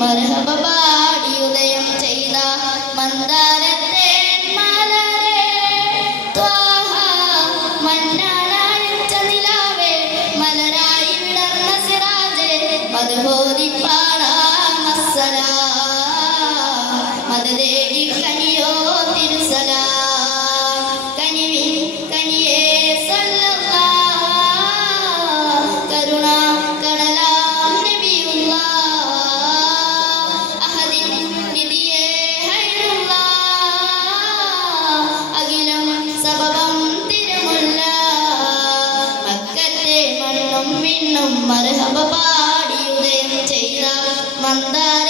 മർഹബ പാടി ഉദയം ചെയ്ത മന്ദാരത്തെ മലരെ ത്വാഹ മന്നാനച്ച നിലാവേ മലരായി വിടർന്ന സിറാജേ മദ്ഹോദി പാടാം അസ്സലാം മദദേകി കനിയോ തിരുസലാം കനിവിൻ കനിയേ സല്ലല്ലാഹ് കരുണ കടലാം നബിയുള്ളാഹ് മർഹബ പാടി ഉദയം ചെയ്ത മന്ദാര